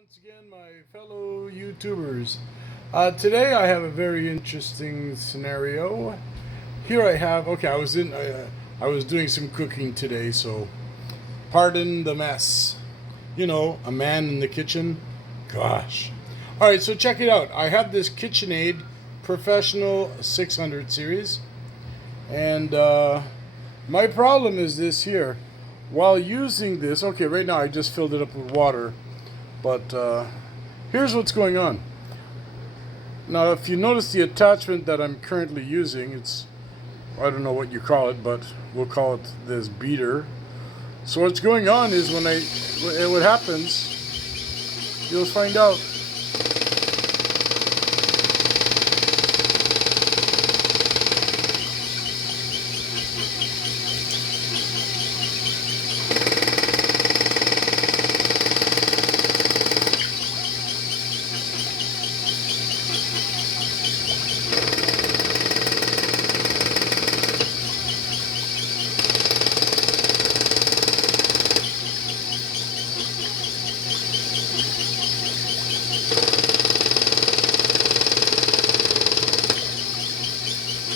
once again, my fellow YouTubers. Today I have a very interesting scenario. Here I have, okay, I was doing some cooking today, so pardon the mess. You know, a man in the kitchen. Gosh. All right, so check it out. I have this Kitchenaid Professional 600 series, and my problem is this here. While using this, okay, right now I just filled it up with water. But here's what's going on. Now, if you notice the attachment that I'm currently using, I don't know what you call it, but we'll call it this beater. So what's going on is what happens, you'll find out.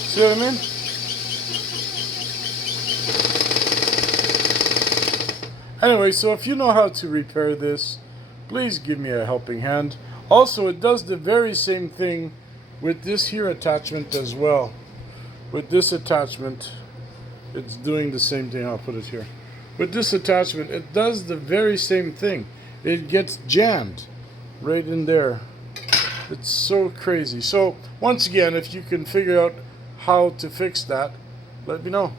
See what I mean? Anyway, so if you know how to repair this, please give me a helping hand. Also, it does the very same thing with this here attachment as well. With this attachment, it's doing the same thing. I'll put it here. With this attachment, it does the very same thing. It gets jammed right in there. It's so crazy. So, once again, if you can figure out how to fix that, let me know.